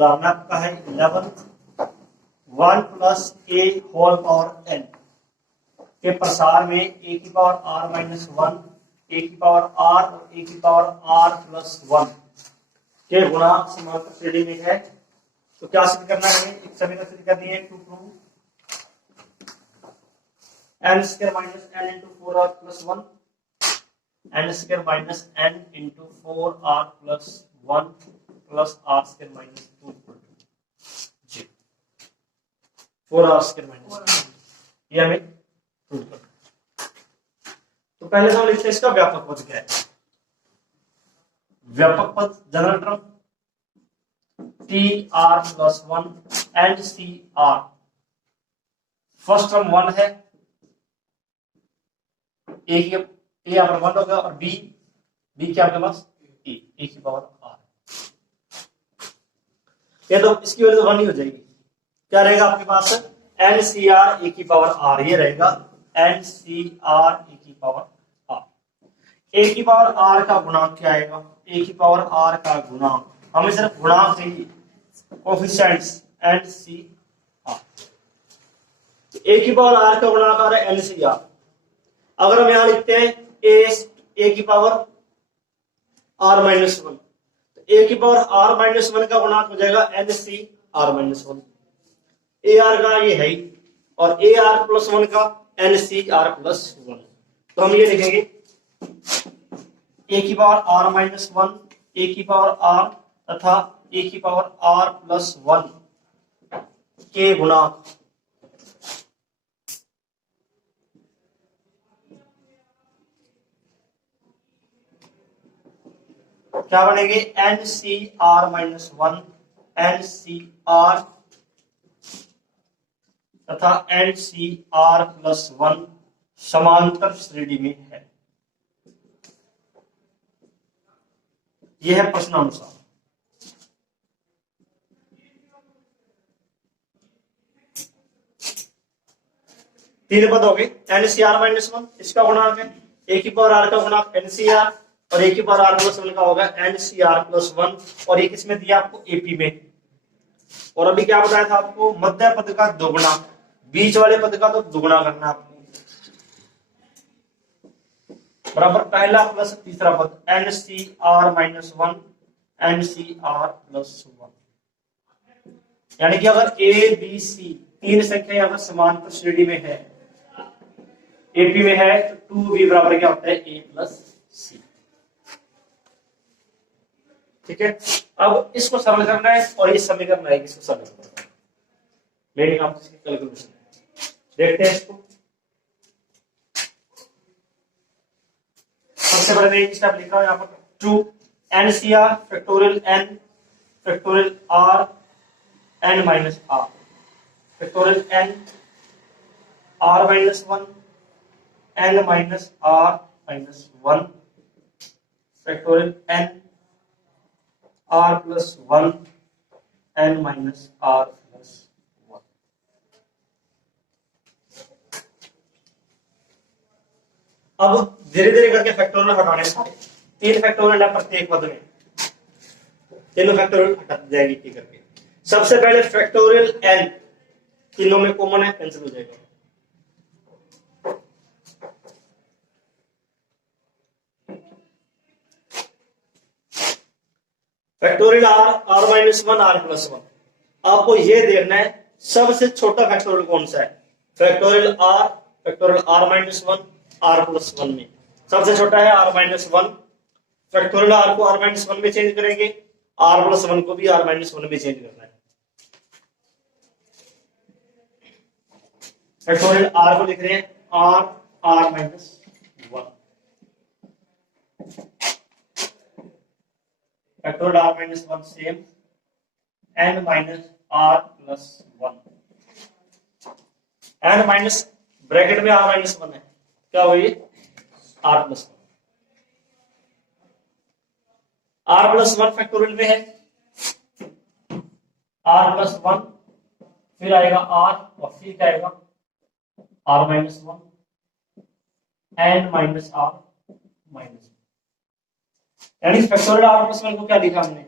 उदाहरण आपका है 11 1 plus A whole power N के प्रसार में ए की पावर आर माइनस 1 ए की पावर आर और ए की पावर आर प्लस 1 के गुणांक समांतर श्रेणी में है। तो क्या सिद्ध करना है? एक समीकरण सिद्ध करनी है to prove n square minus n into 4r plus 1 n square minus n into 4r plus 1 प्लस r स्क्वायर माइनस 2 जी 4r स्क्वायर माइनस ये हमें प्रूव करना। तो पहले हम लिखते हैं इसका व्यापक पद क्या है। व्यापक पद general term T R plus 1 and C R. First term 1 है, ए यहाँ पर 1 होगा और बी क्या आपके पास ए की पावर आर। ये तो इसकी वजह से 1 ही हो जाएगी। क्या रहेगा आपके पास? एन सी आर ए की पावर आर, ये रहेगा एन सी आर ए की पावर आर। ए की पावर आर का गुणांक क्या आएगा? ए की पावर आर का गुणांक, हमें सिर्फ गुणांक चाहिए, कोफिशिएंट्स एन सी आर। ए की पावर आर का गुणांक आ रहा है एन सी आर। अगर हम यहां लिखते हैं ए की पावर आर माइनस 1, तो ए की पावर आर माइनस 1 का गुणांक हो जाएगा N C R minus 1। A R का ये है ही, और ए आर प्लस 1 का एन सी आर प्लस 1। तो हम ये लिखेंगे ए की पावर आर माइनस 1 ए की पावर आर तथा ए की पावर आर प्लस 1 के गुणांक क्या बनेंगे? N C R minus 1 N C R तथा एन सी आर प्लस 1 समांतर श्रेणी में है। यह है प्रश्नानुसार। तीन पद हो गए। एन सी आर माइनस 1 इसका गुणांक है, ए की पावर आर का गुणांक एन सी आर और ए की पावर आर प्लस 1 का होगा एन सी आर प्लस 1। और ये किसमें दिया आपको? एपी में। और अभी क्या बताया था आपको? मध्य पद का दोगुना, बीच वाले पद का तो दुगुना करना आपको, बराबर पहला प्लस तीसरा पद N C R minus 1 N C R plus 1। यानी कि अगर ए बी सी तीन संख्या यहां पर समांतर श्रेणी में है, एपी में है, तो 2b बराबर क्या होता है? ए प्लस सी। ठीक है, अब इसको सरल करना है और ये समीकरण आएगी, इसको सरल करना है। मेरी काम इसकी कैलकुलेशन देखते हैं इसको। सबसे पहले मैं एक स्टेप लिख रहा हूं यहां पर, 2 N C R factorial N factorial R N minus R factorial N R minus 1 N minus R minus 1 factorial N R plus 1 N minus R plus 1। अब धीरे धीरे करके फैक्टोरियल हटाने सारे 3 फैक्टोरियल है प्रत्येक पद में, तीनों फैक्टोरियल हट जाएगी ठीक करके। सबसे पहले फैक्टोरियल एन तीनों में कॉमन है, कैंसिल हो जाएगा। Factorial R minus 1 R plus 1। आपको यह देखना है सबसे छोटा फैक्टोरियल कौन सा है। Factorial R minus 1 R plus 1 में सबसे छोटा है आर माइनस 1। फैक्टोरियल आर को आर माइनस 1 में चेंज करेंगे, आर प्लस 1 को भी आर माइनस 1 में चेंज करना है। फैक्टोरियल आर को लिख रहे हैं R minus 1 factorial R minus 1 same N minus R plus 1 N minus bracket में आर माइनस 1 है, क्या हुई? R plus 1। R plus 1 factorial में है, आर प्लस 1 फिर आएगा आर और फिर क्या आएगा? R minus 1 N minus R minus, यानी फैक्टोरियल आर प्लस 1 को क्या लिखा हमने?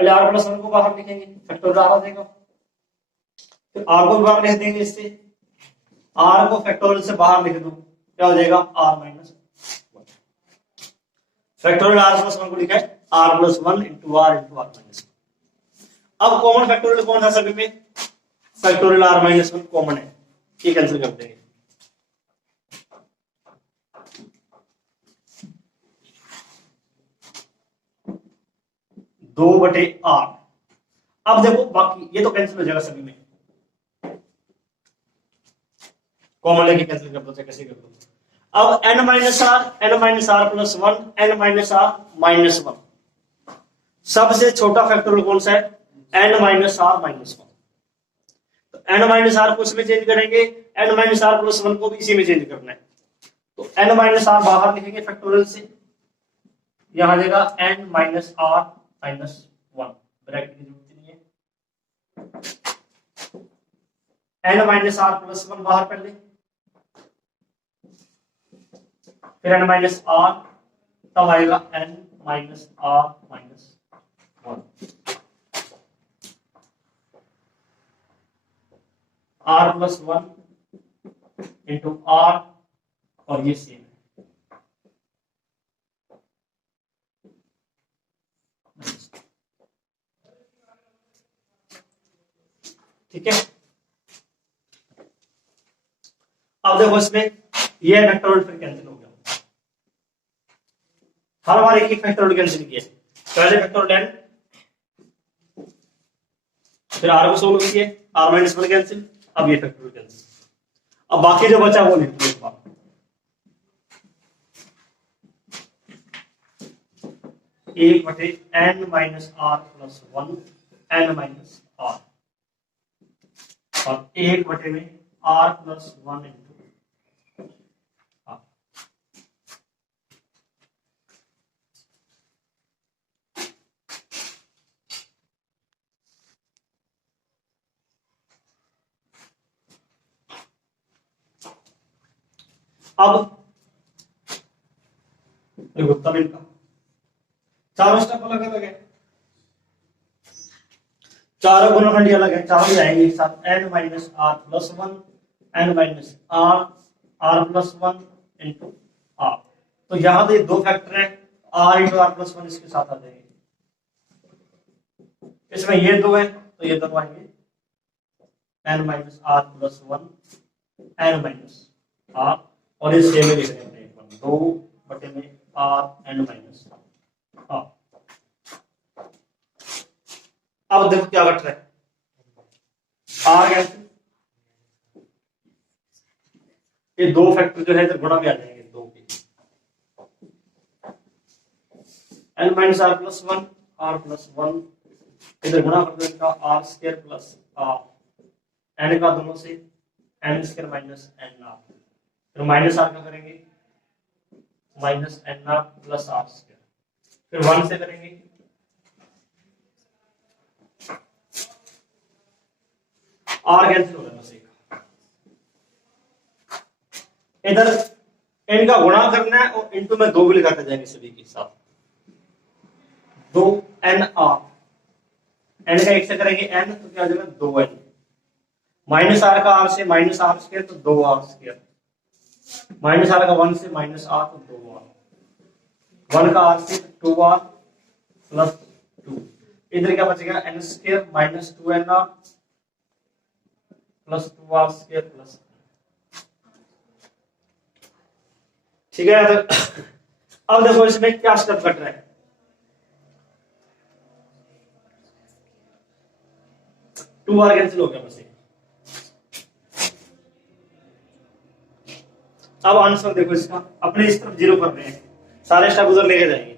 पहले आर प्लस वन को बाहर लिखेंगे, फैक्टोरियल आर आ जाएगा, फिर आर को बाहर लिख देंगे, इससे आर को फैक्टोरियल से बाहर लिख दो, क्या हो जाएगा R minus factorial R plus one को लिखा है R plus one into R minus. अब कॉमन फैक्टोरियल कौन था सभी में, factorial R minus one common है, ये कैंसिल कर देंगे। दो बटे आर। अब देखो बाकी ये तो कैंसिल हो जाएगा सभी में, कॉमन लेके कैंसिल कर दो, कैसे कर दो। अब n minus R plus one, n minus R minus one, सबसे छोटा फैक्टोरियल कौन सा है, n minus R minus one. तो n माइनस आर को इसमें चेंज करेंगे, n minus R plus one को भी इसी में चेंज करना है। तो n माइनस आर बाहर लिखेंगे फैक्टोरियल से, यहां आ जाएगा n minus R minus one, bracket की जरूरत नहीं है। n minus R plus one बाहर कर ले, फिर n माइनस आर, तब आएगा n minus R minus one, R plus one into R, और ये सेम है। ठीक है, अब देखो इसमें ये फैक्टोरियल फिर कैंसिल हो गया, हर बार एक फैक्टोरियल कैंसिल किया, पहले फैक्टोरियल n, फिर आर को सोल्व किए, आर माइनस वन कैंसिल, अब ये फैक्टोरियल कैंसिल। अब बाकी जो बचा वो लिख लो एक बार, एक बटे n minus R plus one, n minus R, और एक बटे में r plus one into R. अब देखो तब इनका चारों स्टेप अलग अलग है, चारों गुणनखंडी अलग है, चारों जाएंगे एक साथ, n minus R plus one, n minus R, R plus one into R. तो यहां तो ये दो फैक्टर है, R into R plus one इसके साथ आ जाएंगे, इसमें ये दो है तो ये दोनों आएंगे, n minus R plus one, n minus R, और ये सेम लिख रहे हैं दो बटे में आर n माइनस आर। अब देखो क्या घट रहा है, आर कैंसिल, ये दो फैक्टर जो है इधर गुणा में आ जाएंगे, दो के n minus R plus one, R plus one, इधर गुणा कर दो इसका R square plus R, N का दोनों से N square minus N R, फिर माइनस आर का करेंगे minus N R plus R square, फिर वन से करेंगे आर कैंसिल हो जाएगा, इधर एन का गुणा करना है और इनटू में दो भी लिखाते जाएंगे सभी के साथ, दो एन आर, एन का एक से करेंगे एन तो क्या हो जाएगा दो एन, माइनस आर का आर से माइनस आर स्क्वायर तो दो आर स्क्वायर, माइनस आर का वन से माइनस आर तो दो आर, वन का आर से टू आर प्लस टू, इधर क्या बचेगा N square minus two N R plus two R square plus, ठीक है। अब देखो इसमें क्या स्टेप कट रहा है, टू आर कैंसिल हो गया बस। अब आंसर देखो इसका, अपने इस तरफ जीरो कर रहे हैं, सारे स्टेप उधर लेके जाएंगे।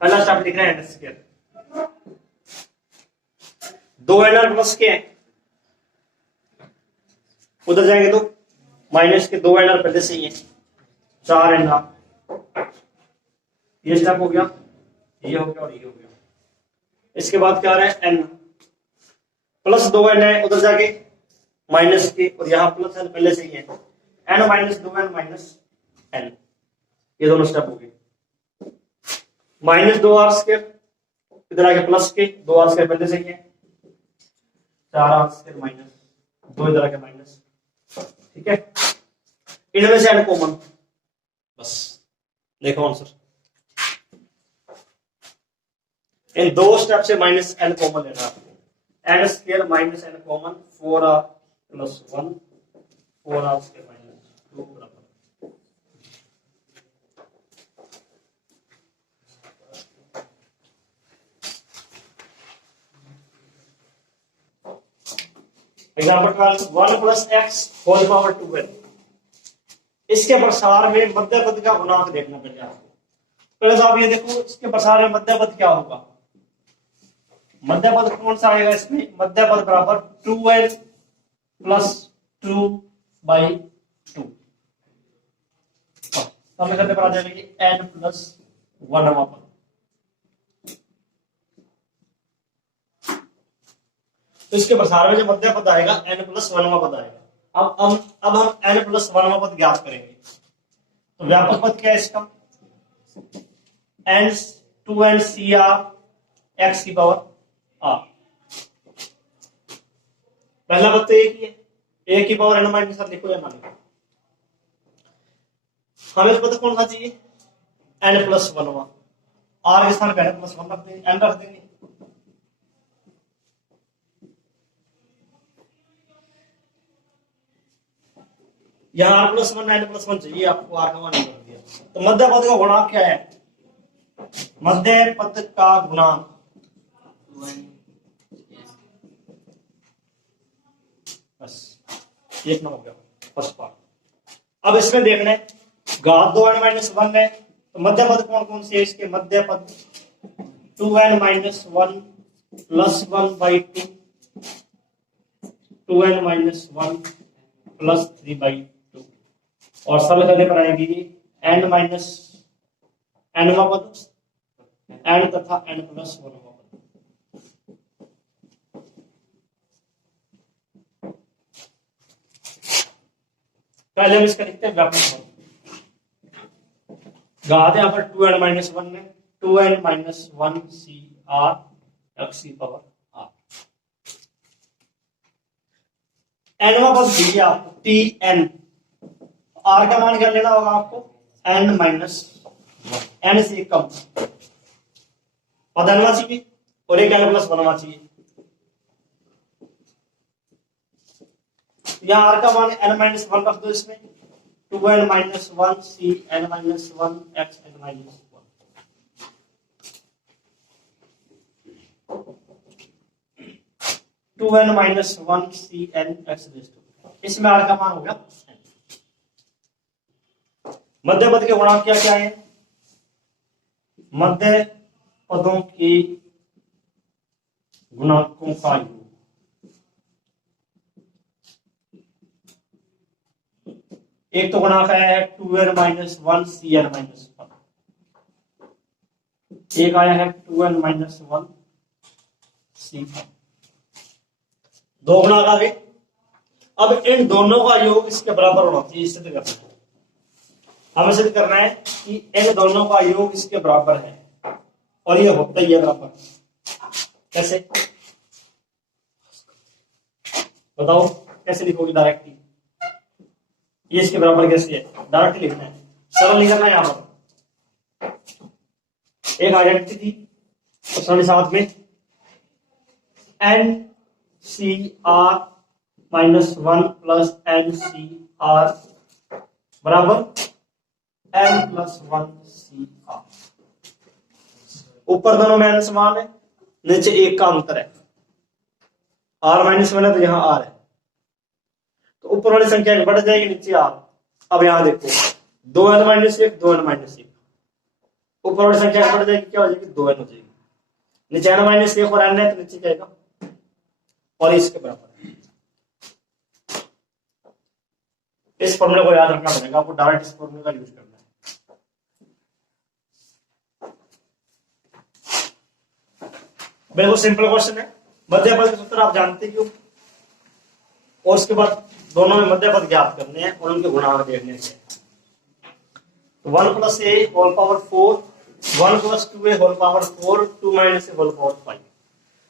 पहला स्टेप लिख रहे हैं एन स्क्वायर, दो एन आर प्लस के हैं, उधर जाएंगे तो माइनस के दो एन आर पहले से ही है, चार एन आर, ये स्टेप हो गया, ये हो गया और ये हो गया। इसके बाद क्या आ रहा है एन प्लस दो एन है, उधर जाके माइनस के, और यहाँ प्लस एन पहले से ही है, एन माइनस दो एन माइनस एन, ये दोनों स्टेप हो गए। माइनस दो आर स्क्वायर इधर आगे प्लस के 2 आर स्क्वायर पहले से ही है, 4 आर स्क्वायर माइनस 2 इधर आगे माइनस, ठीक है। इनमें से एन कॉमन, बस देखो आंसर। इन दो स्टेप से माइनस एन कॉमन लेना है, N square minus N common, 4r plus 1 4r square minus 2 बराबर। Example 12 1 plus X whole power 2n। इसके प्रसार में मध्य पद का गुणांक देखना पड़ेगा आपको। पहले तो आप ये देखो इसके प्रसार में मध्य पद क्या होगा, मध्य पद कौन सा आएगा इसमें, मध्य पद बराबर 2n प्लस 2/2, तो करने पर आ जाएगा कि n प्लस 1वां पद। तो इसके प्रसार में जो मध्य पद आएगा n प्लस 1वां पद आएगा। अब हम n प्लस 1वां पद ज्ञात करेंगे। तो व्यापक पद क्या है इसका, n 2n cr x की पावर r। पहला पद तो एक ही है, a की पावर n माइनस r लिखो या ना लिखो। हमें पद कौन सा चाहिए, n प्लस 1वां, r के स्थान पर n प्लस 1 रख देंगे, n रख देंगे। यहाँ r प्लस 1 n प्लस 1 चाहिए आपको, r का मान कर दिया। तो मध्य पद का गुणांक क्या है, मध्य पद का गुणांक बस एक ना हो गया फर्स्ट पार्ट। अब इसमें देखना है घात 2n माइनस 1 है, तो मध्य पद कौन कौन से है इसके, मध्य पद 2n minus 1 plus 1/2 2n minus 1 plus 3/2 और सरल करने पर आएगी n माइनस nवां पद n तथा n प्लस 1वां पद। पहले हम इसका लिखते हैं व्यापक पद। घात यहाँ पर 2n माइनस 1 है, 2n माइनस 1 cr x की पावर r। nवां पद दिया आपको tn, r का मान क्या लेना होगा आपको, n माइनस n से कम पद nवा चाहिए और एक n प्लस 1वां चाहिए। यहाँ r का मान n माइनस 1 रख दो इसमें, 2n minus 1 c n minus 1 x n minus 1 2n minus 1 c n x, इसमें r का मान हो गया। मध्य पद के गुणांक क्या क्या है, मध्य पदों के गुणांकों का योग, एक तो गुणांक आया है 2n माइनस 1 cn माइनस 1, एक आया है 2n माइनस 1 c, दो गुणांक आ गए। अब इन दोनों का योग इसके बराबर होना चाहिए, सिद्ध करना है। हमें सिद्ध करना है कि इन दोनों का योग इसके बराबर है और ये होता ही है बराबर। कैसे बताओ, कैसे लिखोगे डायरेक्टली, ये इसके बराबर कैसे है, डायरेक्ट लिखना है, सरल नहीं करना है। यहां पर एक आइडेंटिटी थी और सरल साथ में N C R minus 1 plus N C R बराबर n प्लस 1 सी आर। ऊपर दोनों में n समान है, नीचे एक का अंतर है, r माइनस 1 है तो यहां r है, तो ऊपर वाली संख्या बढ़ जाएगी, नीचे r। अब यहां देखो 2n माइनस 1 2n माइनस 1, ऊपर वाली संख्या बढ़ जाएगी, क्या हो जाएगी 2n हो जाएगी, नीचे n माइनस 1 और n है तो नीचे जाएगा और इसके बराबर। इस फॉर्मूले को याद रखना पड़ेगा आपको, डायरेक्ट इस फॉर्मूले का यूज करना है। बिल्कुल सिंपल क्वेश्चन है, मध्य पद के सूत्र आप जानते ही हो, और उसके बाद दोनों में मध्य पद ज्ञात करने हैं और उनके गुणांक देखने हैं। 1 plus A whole power 4 1 + 2a whole power 4, 2 - a whole power 5।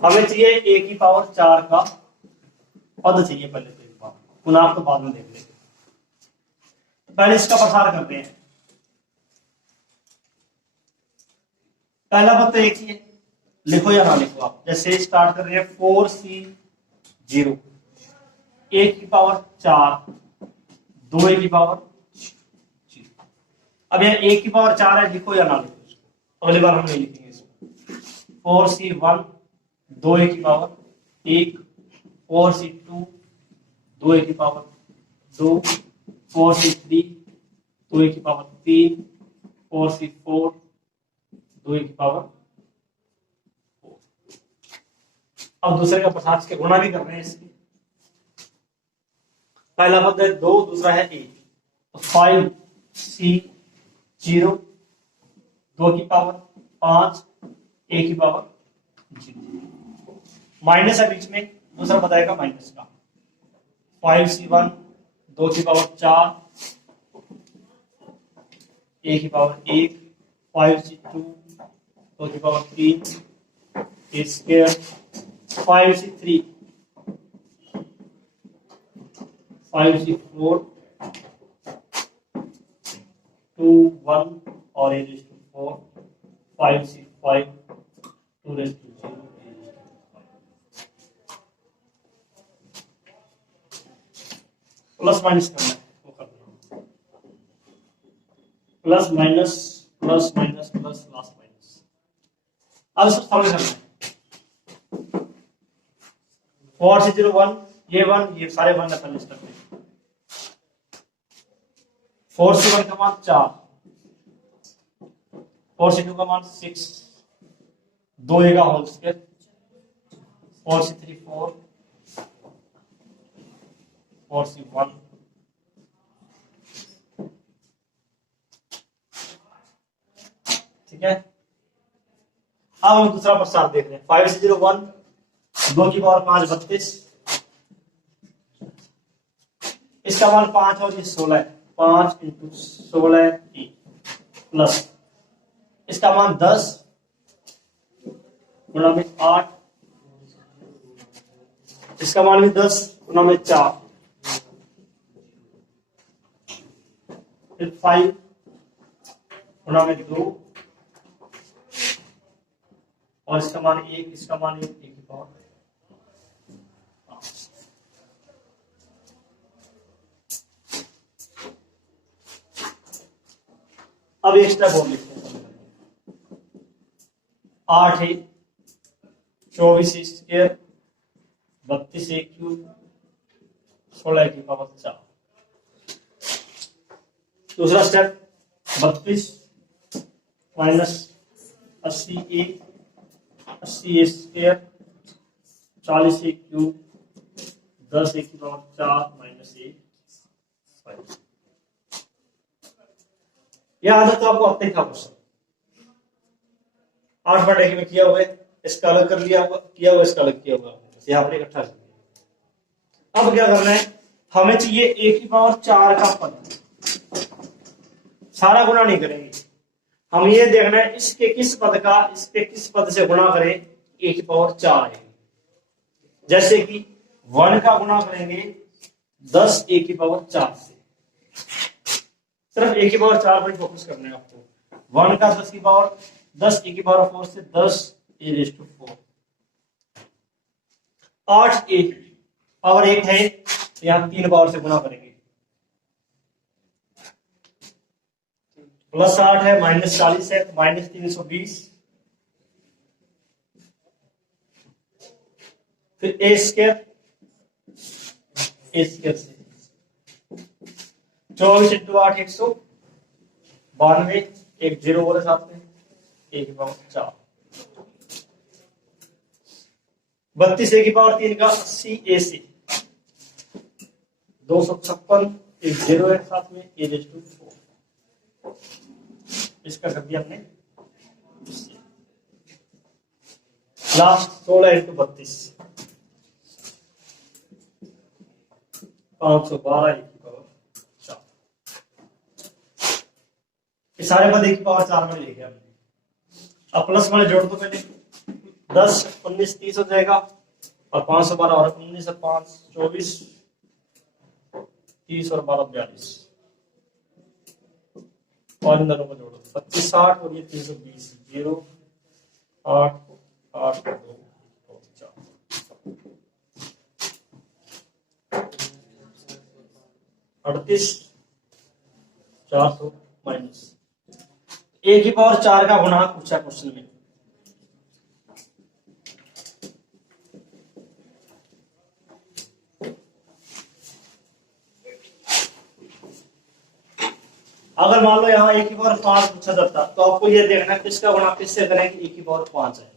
हमें चाहिए a की पावर 4 का पद चाहिए पहले, तो एक बार गुणांक तो बाद में देख लेंगे। पहले इसका प्रसार करते हैं। पहला पद तो एक ही है, लिखो या ना लिखो आप, जैसे स्टार्ट कर रहे हैं 4c0, a की पावर 4, 2a की पावर 0। अब यह a की पावर 4 है, लिखो या ना लिखो इसको, अगली बार हम नहीं लिखेंगे इसको। 4c1, 2a की पावर 1, 4c2, 2a की पावर 2, 4c3, 2a की पावर 3, 4c4, 2a की पावर 4। अब दूसरे का प्रसार के गुणा भी कर रहे हैं इसके। पहला पद है 2, दूसरा है 1, तो 5c0, 2 की पावर 5, a की पावर 0। माइनस है बीच में, दूसरा बताएगा माइनस का। 5c1, 2 की पावर 4, a की पावर 1, 5c2, 2 की power 3, a square, 5c3, 5c4, 2, 1 और a raised to 4, 5c5, 2 raised to 0, plus minus करना है, वो करना है। Plus minus plus minus plus plus minus. अब इसको सॉल्व करना है। 4c0 1, ये 1, ये सारे 1 है पहले स्टेप में। 4c1 का मान 4, 4c2 का मान 6, 2a का होल स्क्वायर, 4c3 4, 4c1, ठीक है। अब हम दूसरा प्रसार देख रहे हैं। 5c0 1, 2 की पावर 5 32, इसका मान 5 और ये 16 है, 5 × 16 प्लस इसका मान 10 गुणा में 8, इसका मान भी 10 गुणा में 4, फिर 5 गुणा में 2 और इसका मान 1, इसका मान 1, 1 की पावर 5। अब एक स्टेप और लिखते हैं। 8 है 24 स्क्वायर, 32 a क्यूब, 16 की पावर 4। दूसरा step 32 minus 80a, 80a square, 40 a cube, 10 a की पावर 4 माइनस 1 5। यह आदत तो आपको अपने था क्वेश्चन 8/1 में किया हुआ है, इसका अलग कर लिया हुआ, किया हुआ इसका अलग किया हुआ, यहाँ पर इकट्ठा कर दिया। अब क्या करना है, हमें चाहिए a की पावर 4 का पद। सारा गुणा नहीं करेंगे, हम ये देखना है इसके किस पद का इसके किस पद से गुणा करें a की पावर 4 है। जैसे कि 1 का गुणा करेंगे 10 a की पावर 4 से, सिर्फ a की पावर 4 पर फोकस करना है आपको। 1 का 10 की पावर 10 a की पावर 4 से 10 a raised to 4। 8 a power 1 है, यहां 3 पावर से गुणा करेंगे, प्लस 8 है माइनस 40 है तो माइनस 320, फिर a स्क्वायर से 24 × 8 192, एक 0 और साथ में a की पावर 4, 32 a की पावर 3 का 80 a से 256, एक 0 है साथ में a raised to 4। इसका कर दिया हमने लास्ट 16 × 32 512 की पावर 4। ये सारे पद 1 की पावर 4 में लिखे हमने। अब प्लस वाले जोड़ दो पहले, 10 19 30 हो जाएगा, और 512 और 19 और 5 24, 30 और 12 42, और इन दोनों को जोड़ो 25 60 और ये 320, 0 8 8 2 4 38 400 माइनस ए की पावर 4 का गुणा पूछा क्वेश्चन में। अगर मान लो यहाँ ए की पावर 5 पूछा जाता तो आपको ये देखना किसका गुणा किससे करें कि ए की पावर 5 है।